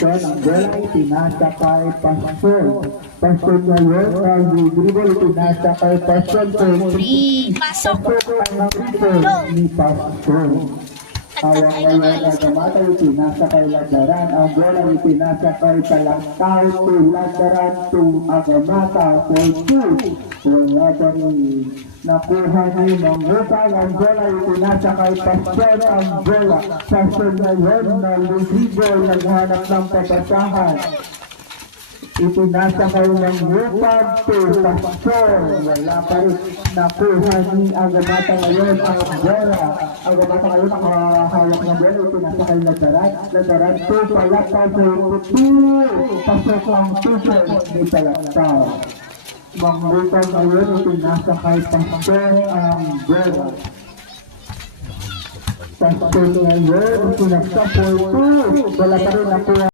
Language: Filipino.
pasyon ang bola ay pinasa kay pasyon. Pasyon ngayon ang dribble pinasa kay pasyon. Pasok. Ang dribble ni pasyon. Hawak ngayon ang gamata ay pinasa kay Ladaran. Ang bola ay pinasa kay Talangkaw to Ladaran to Agamata for 2. Wala pa rin nakuha ni Mangutang. Ang bola ay pinasa kay Pasyon. Ang bola Pasyon ngayon na Lucido naghanap ng papasahan. Ipinasa kay Mangutang to Pasyon. Wala pa rin nakuha ni Agamata ngayon ang bola. Agamata ngayon ang hawak ng bola. Ipinasa kay Ladaran. Ladaran to Palakpaw for 2. Pasok ang tutor ni Palakpaw. Mangutang ngayon ipinasa kay Pasyon ang bola. Pasyon ngayon ipinasa for 2. Wala pa rin nakuha